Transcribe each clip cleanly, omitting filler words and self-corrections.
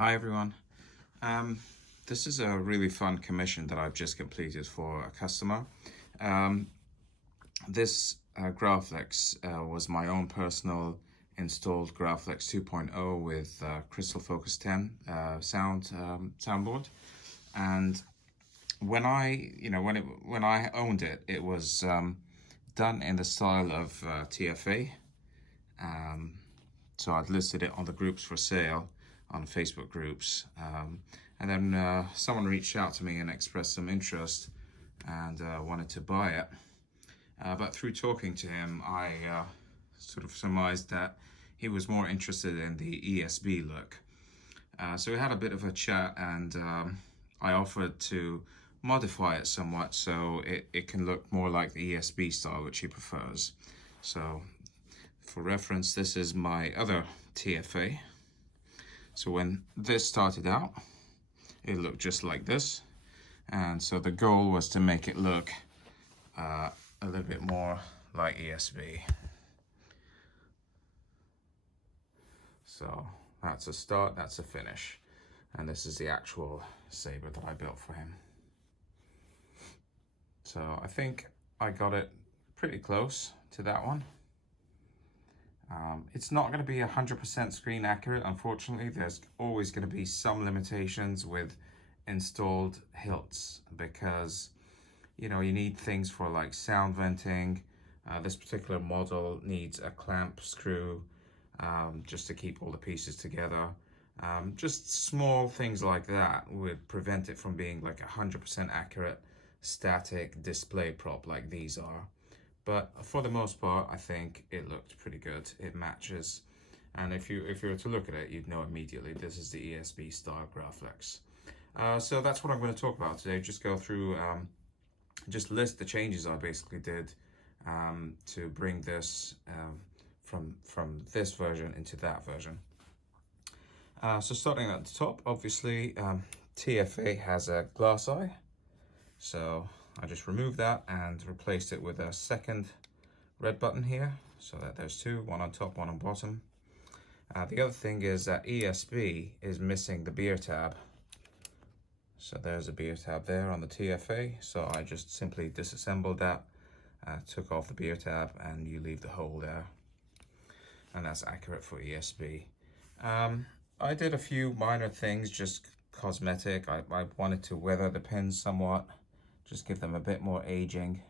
Hi everyone. This is a really fun commission that I've just completed for a customer. This Graflex was my own personal installed Graflex 2.0 with Crystal Focus 10 soundboard. And when I owned it, it was done in the style of TFA. So I'd listed it on the groups for sale on Facebook groups, and then someone reached out to me and expressed some interest and wanted to buy it. But through talking to him, I sort of surmised that he was more interested in the ESB look. So we had a bit of a chat, and I offered to modify it somewhat so it can look more like the ESB style, which he prefers. So for reference, this is my other TFA. So when this started out, it looked just like this. And so the goal was to make it look a little bit more like ESB. So that's a start, that's a finish. And this is the actual saber that I built for him. So I think I got it pretty close to that one. It's not going to be 100% screen accurate, unfortunately. There's always going to be some limitations with installed hilts because, you need things for like sound venting. This particular model needs a clamp screw just to keep all the pieces together. Just small things like that would prevent it from being like 100% accurate static display prop like these are. But for the most part, I think it looked pretty good. It matches. And if you were to look at it, you'd know immediately this is the ESB style Graflex. So that's what I'm going to talk about today. Just go through, just list the changes I basically did to bring this from this version into that version. So starting at the top, obviously, TFA has a glass eye. So I just removed that and replaced it with a second red button here, so that there's two, one on top, one on bottom. The other thing is that ESB is missing the beer tab. So there's a beer tab there on the TFA. So I just simply disassembled that, took off the beer tab, and you leave the hole there. And that's accurate for ESB. I did a few minor things, just cosmetic. I wanted to weather the pins somewhat. Just give them a bit more aging,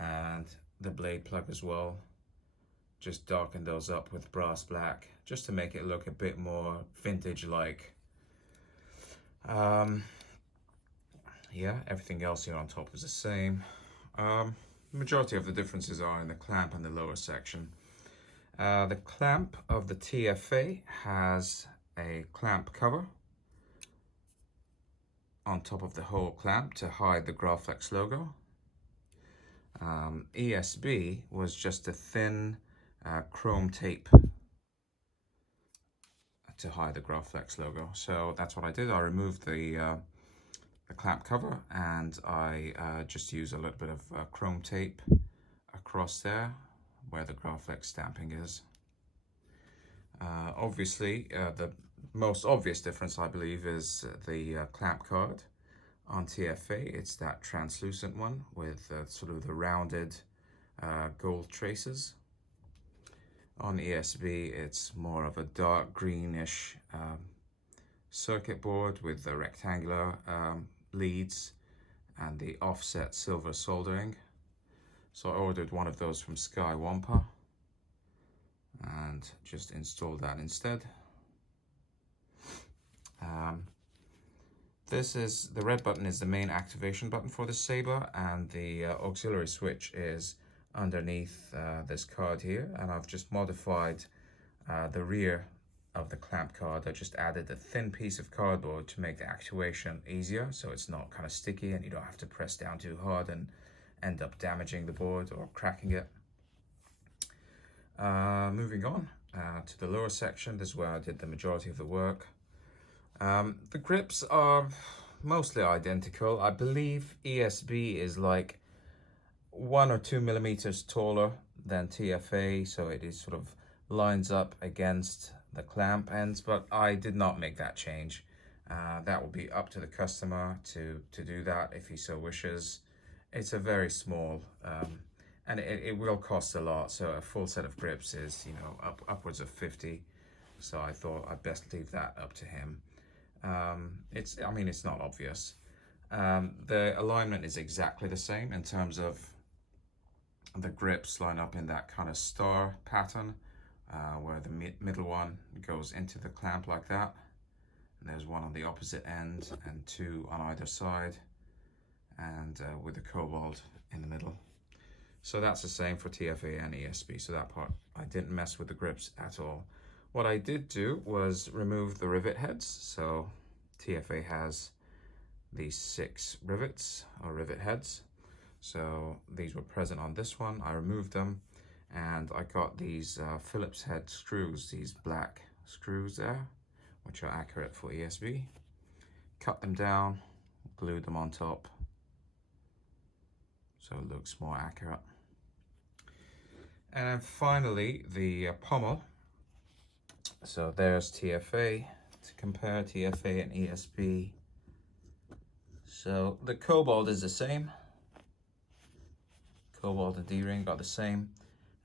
and the blade plug as well. Just darken those up with brass black, just to make it look a bit more vintage-like. Yeah, everything else here on top is the same. The majority of the differences are in the clamp and the lower section. The clamp of the TFA has a clamp cover on top of the whole clamp to hide the Graflex logo. ESB was just a thin chrome tape to hide the Graflex logo. So that's what I did. I removed the clamp cover, and I just used a little bit of chrome tape across there where the Graflex stamping is. Obviously, the most obvious difference, I believe, is the clamp card. On TFA, it's that translucent one with sort of the rounded gold traces. On ESB, it's more of a dark greenish circuit board with the rectangular leads and the offset silver soldering. So I ordered one of those from Sky Wampa and just installed that instead. The red button is the main activation button for the saber, and the auxiliary switch is underneath this card here. And I've just modified the rear of the clamp card. I just added a thin piece of cardboard to make the actuation easier, so it's not kind of sticky and you don't have to press down too hard and end up damaging the board or cracking it. Moving on to the lower section, this is where I did the majority of the work. The grips are mostly identical. I believe ESB is like 1 or 2 millimeters taller than TFA, so it is sort of lines up against the clamp ends, but I did not make that change. That will be up to the customer to do that if he so wishes. It's a very small, and it will cost a lot. So a full set of grips is, you know, upwards of 50. So I thought I'd best leave that up to him. I mean, it's not obvious. The alignment is exactly the same in terms of the grips line up in that kind of star pattern, where the middle one goes into the clamp like that. And there's one on the opposite end and two on either side, and with the cobalt in the middle. So that's the same for TFA and ESB. So that part, I didn't mess with the grips at all. What I did do was remove the rivet heads. So TFA has these 6 rivets or rivet heads. So these were present on this one. I removed them, and I got these Phillips head screws, these black screws there, which are accurate for ESB. Cut them down, glued them on top, so it looks more accurate. And then finally, the pommel. So there's TFA to compare TFA and ESB. So the cobalt is the same. Cobalt and D-ring are the same.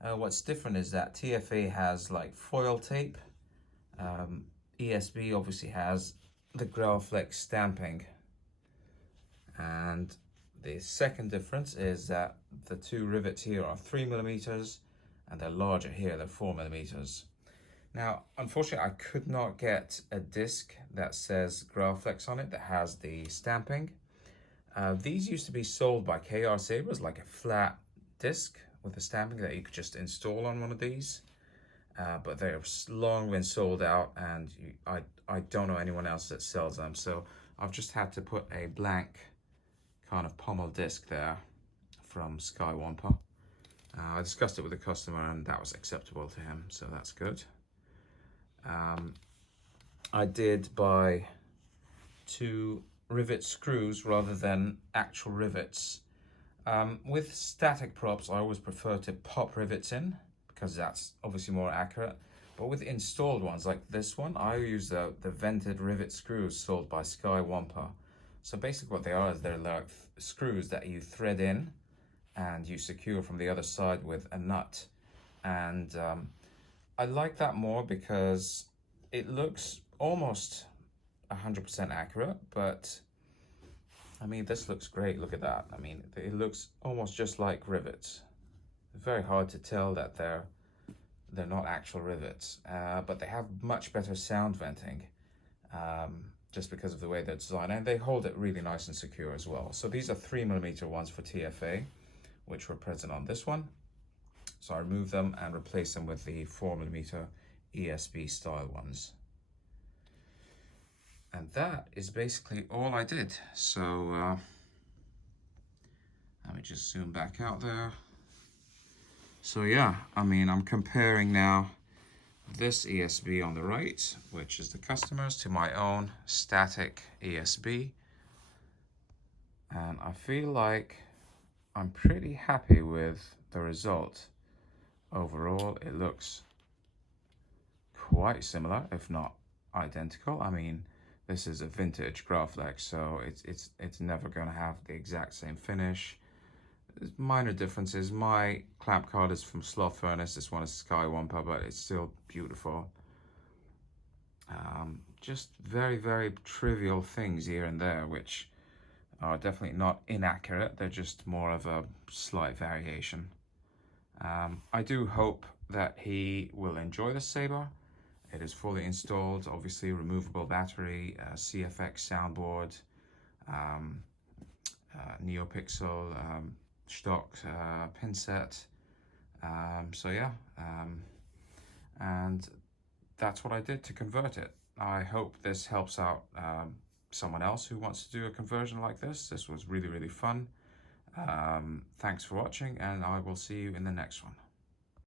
What's different is that TFA has like foil tape. ESB obviously has the Graflex stamping. And the second difference is that the 2 rivets here are 3mm, and they're larger here, they're 4mm. Now, unfortunately, I could not get a disc that says Graflex on it that has the stamping. These used to be sold by KR Sabers, like a flat disc with the stamping that you could just install on one of these. But they've long been sold out, and I don't know anyone else that sells them. So I've just had to put a blank kind of pommel disc there from Sky Wampa. I discussed it with the customer, and that was acceptable to him, so that's good. I did buy 2 rivet screws rather than actual rivets. With static props, I always prefer to pop rivets in, because that's obviously more accurate. But with installed ones like this one, I use the vented rivet screws sold by Sky Wampa. So basically what they are is they're like screws that you thread in and you secure from the other side with a nut. And I like that more because it looks almost 100% accurate, but I mean, this looks great. Look at that. I mean, it looks almost just like rivets. It's very hard to tell that they're not actual rivets, but they have much better sound venting, just because of the way they're designed, and they hold it really nice and secure as well. So these are 3mm ones for TFA, which were present on this one. So I removed them and replaced them with the 4mm ESB style ones. And that is basically all I did. So let me just zoom back out there. So yeah, I mean, I'm comparing now this ESB on the right, which is the customer's, to my own static ESB. And I feel like I'm pretty happy with the result. Overall, it looks quite similar, if not identical. I mean, this is a vintage Graflex, so it's never going to have the exact same finish. There's minor differences. My clamp card is from Sloth Furnace. This one is Sky Wampa, but it's still beautiful. Just very, very trivial things here and there, which are definitely not inaccurate. They're just more of a slight variation. I do hope that he will enjoy the saber. It is fully installed, obviously removable battery, CFX soundboard, NeoPixel, stock pin set. So yeah, and that's what I did to convert it. I hope this helps out someone else who wants to do a conversion like this. This was really, really fun. Thanks for watching, and I will see you in the next one.